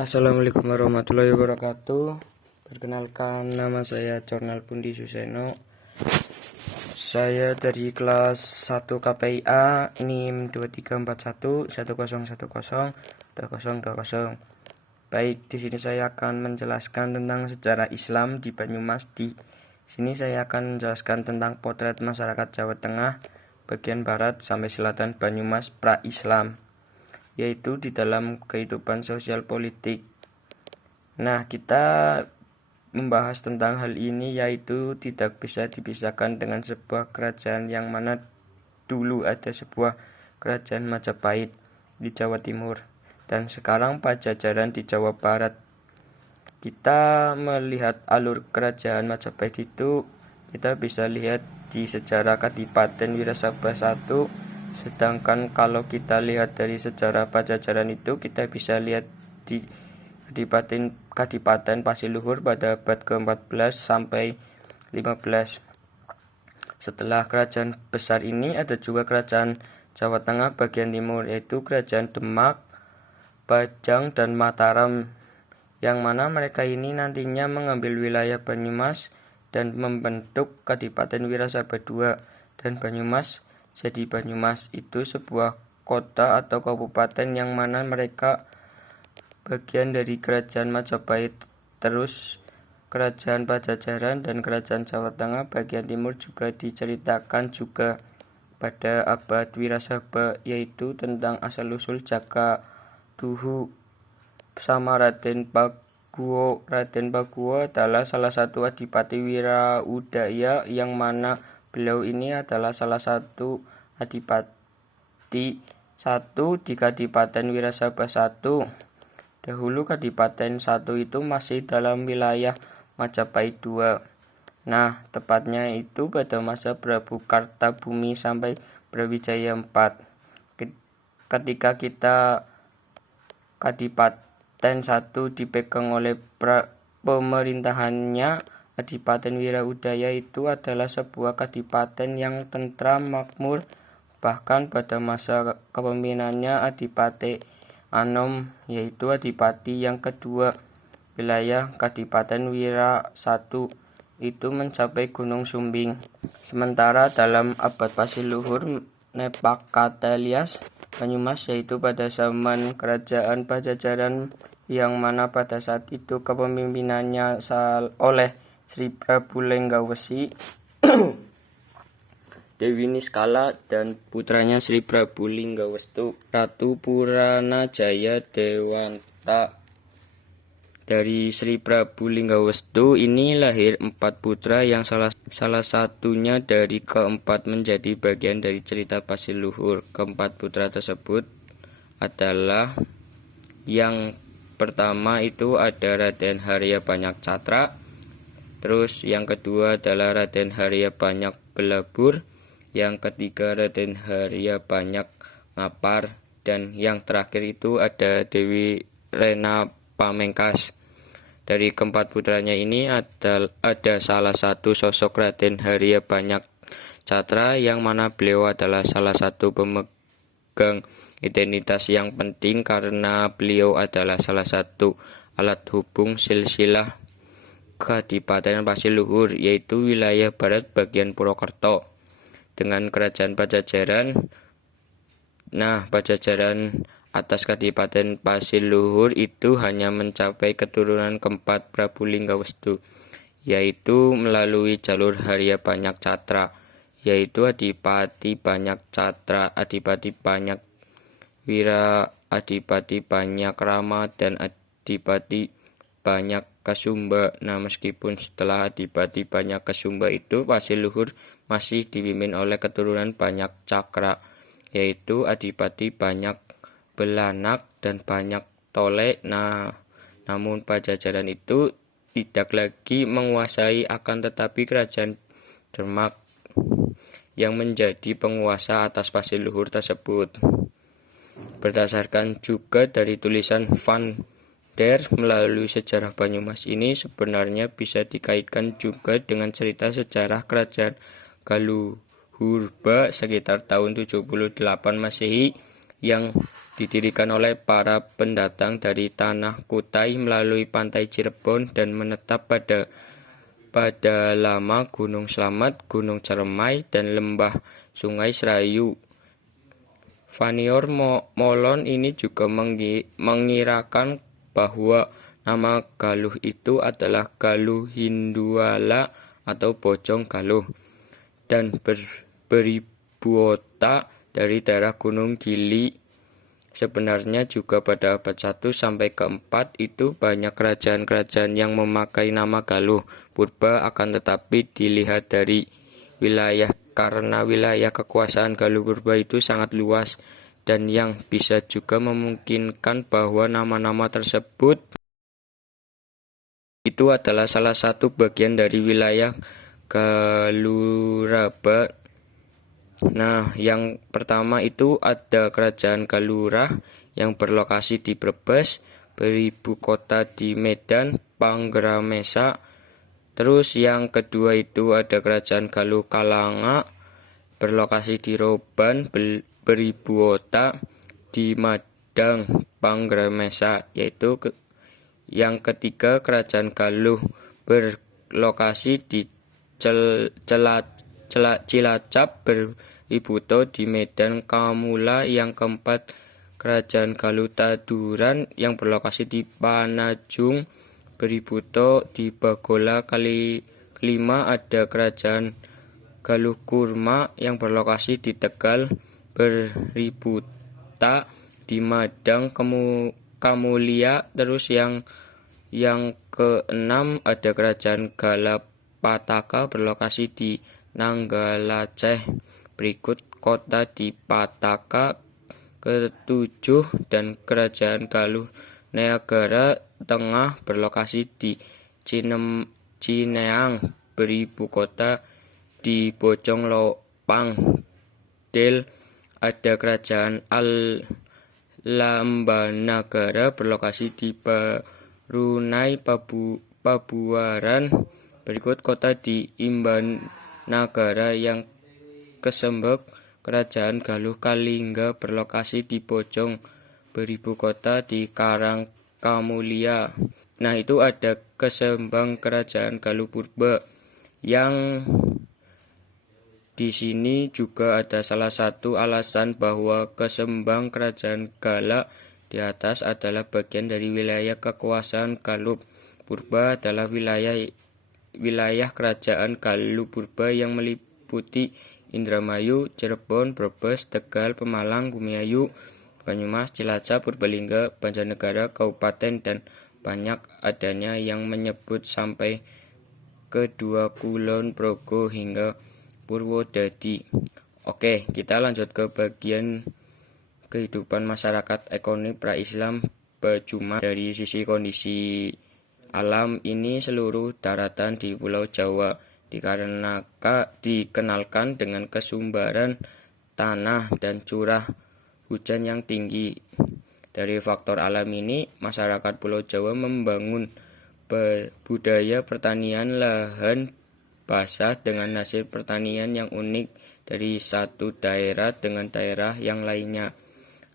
Assalamualaikum warahmatullahi wabarakatuh. Perkenalkan, nama saya Cornel Pundi Suseno. Saya dari kelas 1 KPIA NIM 234110102020. Baik, di sini saya akan menjelaskan tentang sejarah Islam di Banyumas. Di sini saya akan menjelaskan tentang potret masyarakat Jawa Tengah bagian barat sampai selatan Banyumas pra-Islam, yaitu di dalam kehidupan sosial politik. Nah, kita membahas tentang hal ini, yaitu tidak bisa dipisahkan dengan sebuah kerajaan yang mana dulu ada sebuah kerajaan Majapahit di Jawa Timur dan sekarang Pajajaran di Jawa Barat. Kita melihat alur kerajaan Majapahit itu, kita bisa lihat di sejarah Kadipaten Wirasabah I. Sedangkan kalau kita lihat dari sejarah Pajajaran itu, kita bisa lihat di Kadipaten Pasiluhur pada abad ke-14 sampai 15. Setelah kerajaan besar ini ada juga kerajaan Jawa Tengah bagian timur, yaitu kerajaan Demak, Bajang, dan Mataram, yang mana mereka ini nantinya mengambil wilayah Banyumas dan membentuk Kadipaten Wirasabah II, dan Banyumas jadi Banyumas itu sebuah kota atau kabupaten yang mana mereka bagian dari kerajaan Majapahit. Terus kerajaan Pajajaran dan kerajaan Jawa Tengah bagian timur juga diceritakan juga pada abad Wirasabah, yaitu tentang asal-usul Jaka Duhu sama Raden Paguwo. Raden Paguwo adalah salah satu adipati Wiraudaya, yang mana beliau ini adalah salah satu adipati satu di Kadipaten Wirasabah I. Dahulu Kadipaten 1 itu masih dalam wilayah Majapahit II. Nah, tepatnya itu pada masa Prabu Kartabumi sampai Brawijaya IV. Ketika kita Kadipaten 1 dipegang oleh pemerintahannya, Kadipaten Wiraudaya itu adalah sebuah kadipaten yang tentram makmur. Bahkan pada masa kepemimpinannya Adipati Anom, yaitu adipati yang kedua, wilayah Kadipaten Wira I itu mencapai Gunung Sumbing. Sementara dalam abad Pasiluhur Nepakatelias Banyumas, yaitu pada zaman kerajaan Pajajaran, yang mana pada saat itu kepemimpinannya oleh Sri Prabu Lenggawesi, Dewi Niskala, dan putranya Sri Prabu Linggawestu, Ratu Puranajaya Dewanta. Dari Sri Prabu Linggawestu ini lahir 4 putra, yang salah satunya dari keempat menjadi bagian dari cerita Pasiluhur. Keempat putra tersebut adalah, yang pertama itu ada Raden Harya Banyak Catra, terus yang kedua adalah Raden Harya Banyak Gelabur, yang ketiga Raden Harya Banyak Ngapar, dan yang terakhir itu ada Dewi Rena Pamengkas. Dari keempat putranya ini ada salah satu sosok Raden Harya Banyak Catra, yang mana beliau adalah salah satu pemegang identitas yang penting karena beliau adalah salah satu alat hubung silsilah Kadipaten Pasiluhur, yaitu wilayah barat bagian Purwokerto, dengan kerajaan Pajajaran. Nah, Pajajaran atas Kadipaten Pasiluhur itu hanya mencapai keturunan keempat Prabu Linggawestu, yaitu melalui jalur Harya Banyak Catra, yaitu Adipati Banyak Catra, Adipati Banyak Wira, Adipati Banyak Rama, dan Adipati Banyak Kasumba. Nah, meskipun setelah Adipati Banyak Kasumba itu Pasiluhur masih dipimpin oleh keturunan Banyak Cakra, yaitu Adipati Banyak Belanak dan Banyak Tolek. Nah, namun Pajajaran itu tidak lagi menguasai, akan tetapi kerajaan Demak yang menjadi penguasa atas Pasiluhur tersebut. Berdasarkan juga dari tulisan Van der melalui sejarah Banyumas ini, sebenarnya bisa dikaitkan juga dengan cerita sejarah kerajaan Galuhurba sekitar tahun 78 Masehi, yang didirikan oleh para pendatang dari tanah Kutai melalui pantai Cirebon dan menetap pada lama Gunung Slamet, Gunung Ceremai, dan lembah Sungai Serayu. Vanior Molon ini juga mengirakan bahwa nama Galuh itu adalah Galuh Hinduala atau Bojong Galuh dan beribu otak dari daerah Gunung Gili. Sebenarnya juga pada abad 1 sampai ke 4 itu banyak kerajaan-kerajaan yang memakai nama Galuh purba, akan tetapi dilihat dari wilayah karena wilayah kekuasaan Galuh purba itu sangat luas dan yang bisa juga memungkinkan bahwa nama-nama tersebut itu adalah salah satu bagian dari wilayah Galuraba. Nah, yang pertama itu ada Kerajaan Galurah yang berlokasi di Brebes, beribu kota di Medan, Panggeramesa. Terus yang kedua itu ada Kerajaan Galuh Kalanga, berlokasi di Roban, beribu kota di Madang, Panggeramesa. Yaitu yang ketiga Kerajaan Galuh berlokasi di Cilacap, beributo di Medan Kamula. Yang keempat Kerajaan Galuh Taduran yang berlokasi di Panajung, beributo di Bagola. Kelima ada Kerajaan Galuh Kurma yang berlokasi di Tegal, beributa di Madang Kamulia. Terus yang keenam ada Kerajaan Galapataka berlokasi di Nanggalaceh, berikut kota di Pataka. Ketujuh dan Kerajaan Galuh Niagara Tengah berlokasi di Cineang, beribu kota di Bojong Lopang. Del ada Kerajaan Lambanagara berlokasi di Barunai Pabuaran, berikut kota di Imbanagara. Yang kesembek Kerajaan Galuh Kalingga berlokasi di Bojong, beribu kota di Karangkamulia. Nah, itu ada kesembang Kerajaan Galuh Purba. Yang di sini juga ada salah satu alasan bahwa kesembang Kerajaan Gala di atas adalah bagian dari wilayah kekuasaan Galuh Purba adalah wilayah Kerajaan Galuh Purba yang meliputi Indramayu, Cirebon, Brebes, Tegal, Pemalang, Bumiayu, Banyumas, Cilacap, Purbalingga, Banjarnegara, Kabupaten, dan banyak adanya yang menyebut sampai ke Dua Kulon Progo hingga Purwodadi. Oke, kita lanjut ke bagian kehidupan masyarakat ekonomi pra-Islam Bajuma. Dari sisi kondisi alam ini, seluruh daratan di Pulau Jawa dikenalkan dengan kesumbaran tanah dan curah hujan yang tinggi. Dari faktor alam ini, masyarakat Pulau Jawa membangun budaya pertanian lahan basah dengan hasil pertanian yang unik dari satu daerah dengan daerah yang lainnya.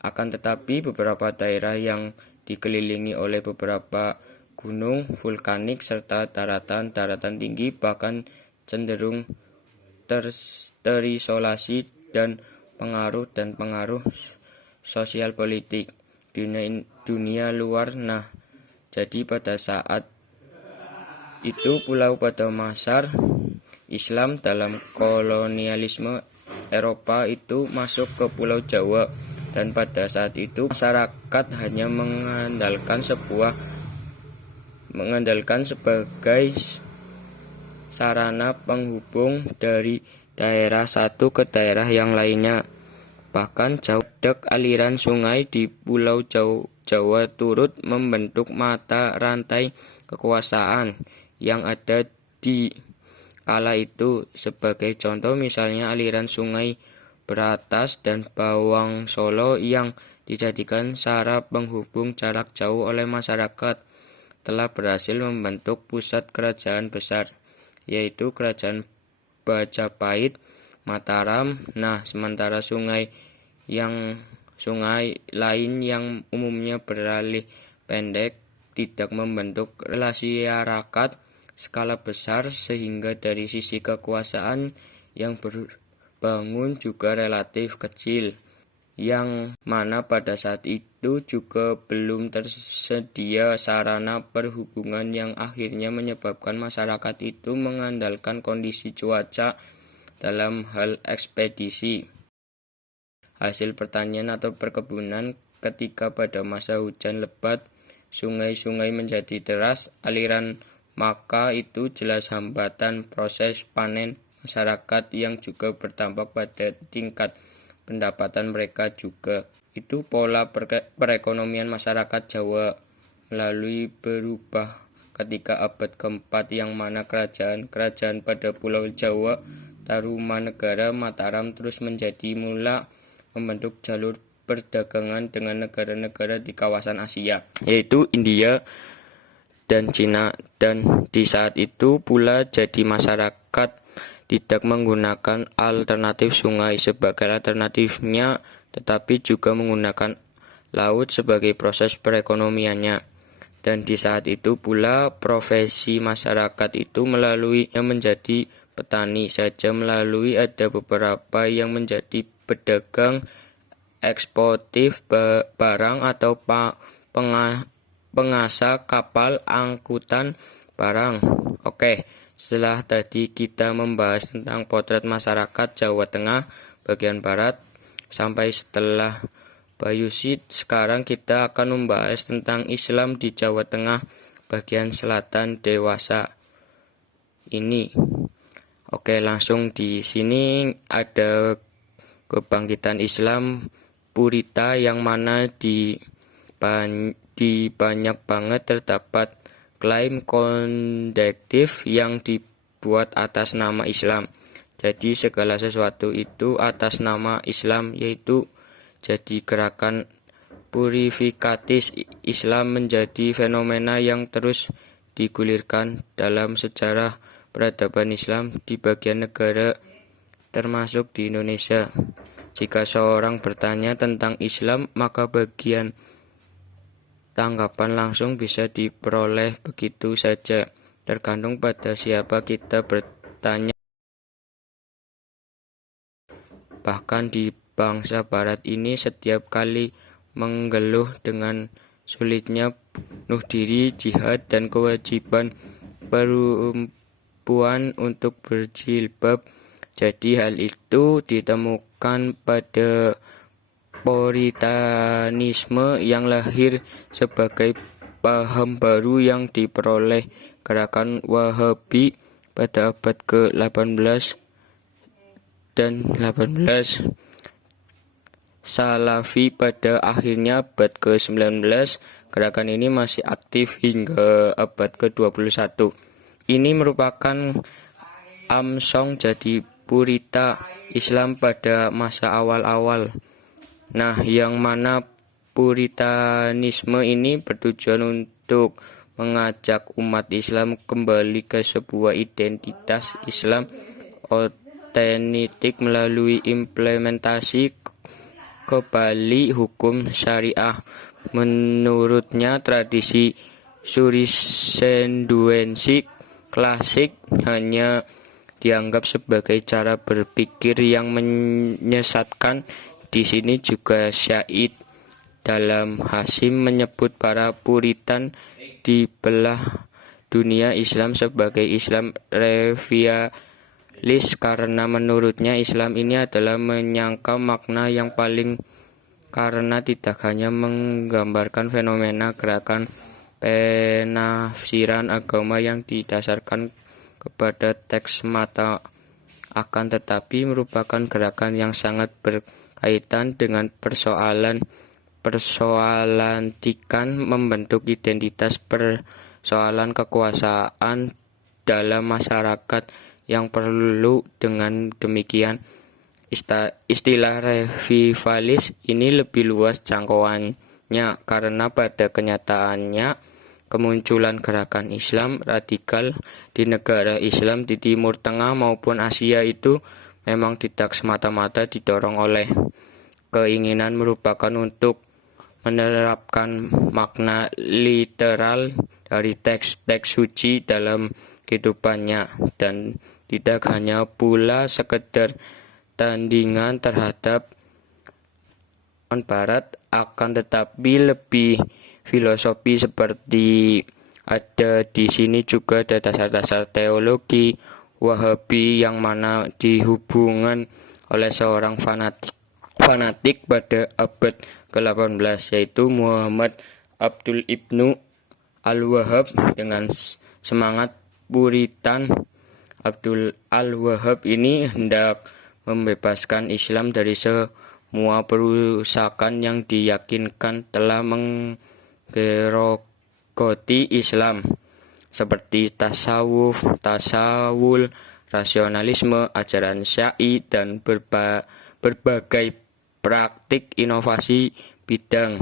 Akan tetapi beberapa daerah yang dikelilingi oleh beberapa gunung vulkanik serta daratan tinggi bahkan cenderung terisolasi dan pengaruh sosial politik dunia luar. Nah, jadi pada saat itu pulau pada masar Islam dalam kolonialisme Eropa itu masuk ke Pulau Jawa, dan pada saat itu masyarakat hanya mengandalkan sebagai sarana penghubung dari daerah satu ke daerah yang lainnya. Bahkan jauh aliran sungai di Pulau Jawa turut membentuk mata rantai kekuasaan yang ada di kala itu. Sebagai contoh misalnya aliran sungai Beratas dan Bawang Solo yang dijadikan saraf penghubung jarak jauh oleh masyarakat telah berhasil membentuk pusat kerajaan besar, yaitu Kerajaan Majapahit Mataram. Nah, sementara sungai yang sungai lain yang umumnya beralih pendek tidak membentuk relasi hierarkat skala besar, sehingga dari sisi kekuasaan yang berbangun juga relatif kecil, yang mana pada saat itu juga belum tersedia sarana perhubungan yang akhirnya menyebabkan masyarakat itu mengandalkan kondisi cuaca dalam hal ekspedisi hasil pertanian atau perkebunan. Ketika pada masa hujan lebat sungai-sungai menjadi deras aliran, maka itu jelas hambatan proses panen masyarakat yang juga berdampak pada tingkat pendapatan mereka juga. Itu pola perekonomian masyarakat Jawa melalui berubah ketika abad keempat, yang mana kerajaan pada Pulau Jawa, Tarumanegara, Mataram terus menjadi mula membentuk jalur perdagangan dengan negara-negara di kawasan Asia, yaitu India dan Cina. Dan di saat itu pula jadi masyarakat tidak menggunakan alternatif sungai sebagai alternatifnya, tetapi juga menggunakan laut sebagai proses perekonomiannya. Dan di saat itu pula profesi masyarakat itu melalui yang menjadi petani saja, melalui ada beberapa yang menjadi pedagang eksportif barang atau pengasah kapal angkutan barang. Oke, setelah tadi kita membahas tentang potret masyarakat Jawa Tengah bagian barat sampai setelah Bayusid, sekarang kita akan membahas tentang Islam di Jawa Tengah bagian selatan dewasa ini. Oke, langsung di sini ada kebangkitan Islam Purita, yang mana di banyak banget terdapat klaim kondektif yang dibuat atas nama Islam. Jadi segala sesuatu itu atas nama Islam, yaitu jadi gerakan purifikatis Islam menjadi fenomena yang terus digulirkan dalam sejarah peradaban Islam di bagian negara termasuk di Indonesia. Jika seorang bertanya tentang Islam, maka bagian tanggapan langsung bisa diperoleh begitu saja, tergantung pada siapa kita bertanya. Bahkan di bangsa barat ini setiap kali mengeluh dengan sulitnya bunuh diri, jihad, dan kewajiban perempuan untuk berjilbab. Jadi hal itu ditemukan pada Puritanisme yang lahir sebagai paham baru yang diperoleh gerakan Wahabi pada abad ke-18 dan 18, Salafi pada akhirnya abad ke-19. Gerakan ini masih aktif hingga abad ke-21. Ini merupakan amsong jadi Purita Islam pada masa awal-awal. Nah, yang mana Puritanisme ini bertujuan untuk mengajak umat Islam kembali ke sebuah identitas Islam otentik melalui implementasi kembali hukum syariah. Menurutnya tradisi Surisenduensi klasik hanya dianggap sebagai cara berpikir yang menyesatkan. Di sini juga Syahid dalam Hasim menyebut para Puritan di belah dunia Islam sebagai Islam revialis, karena menurutnya Islam ini adalah menyangka makna yang paling, karena tidak hanya menggambarkan fenomena gerakan penafsiran agama yang didasarkan kepada teks semata, akan tetapi merupakan gerakan yang sangat berkaitan dengan persoalan membentuk identitas, persoalan kekuasaan dalam masyarakat yang perlu. Dengan demikian, istilah revivalis ini lebih luas jangkauannya, karena pada kenyataannya kemunculan gerakan Islam radikal di negara Islam di Timur Tengah maupun Asia itu memang tidak semata-mata didorong oleh keinginan merupakan untuk menerapkan makna literal dari teks-teks suci dalam kehidupannya, dan tidak hanya pula sekedar tandingan terhadap Barat, akan tetapi lebih filosofi, seperti ada di sini juga ada dasar-dasar teologi Wahabi yang mana dihubungkan oleh seorang fanatik pada abad ke-18, yaitu Muhammad Abdul Ibnu Al-Wahhab. Dengan semangat Puritan, Abdul Al-Wahhab ini hendak membebaskan Islam dari semua perusakan yang diyakinkan telah menggerogoti Islam, seperti tasawuf, tasawul, rasionalisme, ajaran syai, dan berbagai praktik inovasi bidang.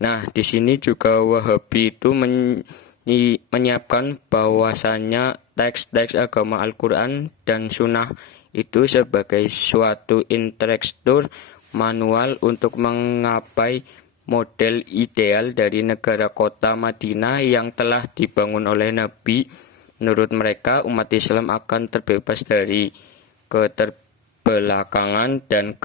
Nah, di sini juga Wahabi itu menyiapkan bahwasannya teks-teks agama Al-Quran dan Sunnah itu sebagai suatu instruktur manual untuk menggapai model ideal dari negara kota Madinah yang telah dibangun oleh Nabi. Menurut mereka, umat Islam akan terbebas dari keterbelakangan dan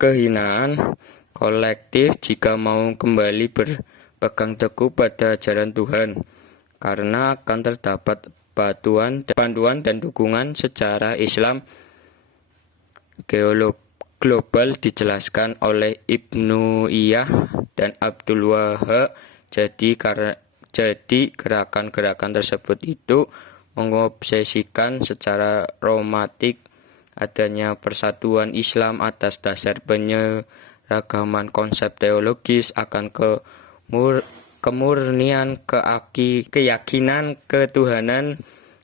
kehinaan kolektif jika mau kembali berpegang teguh pada ajaran Tuhan, karena akan terdapat panduan dan dukungan secara Islam global dijelaskan oleh Ibnu Iyah dan Abdul Wahhab. Jadi gerakan-gerakan tersebut itu mengobsesikan secara romantik adanya persatuan Islam atas dasar penyeragaman konsep teologis akan kemurnian keyakinan ketuhanan.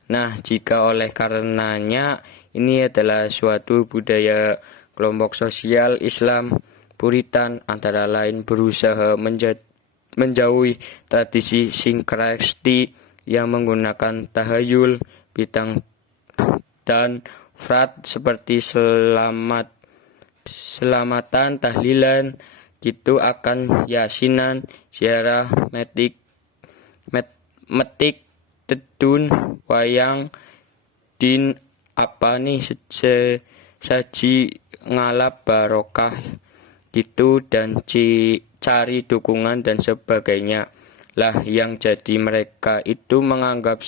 Nah, jika oleh karenanya ini adalah suatu budaya kelompok sosial Islam Puritan, antara lain berusaha menjauhi tradisi sinkretistik yang menggunakan tahayul, bintang dan frat seperti selamatan, tahlilan, gitu akan yasinan, ziarah, metik, tedun, wayang, din, apa nih, saji, ngalap, barokah, gitu, dan cari dukungan dan sebagainya lah, yang jadi mereka itu menganggap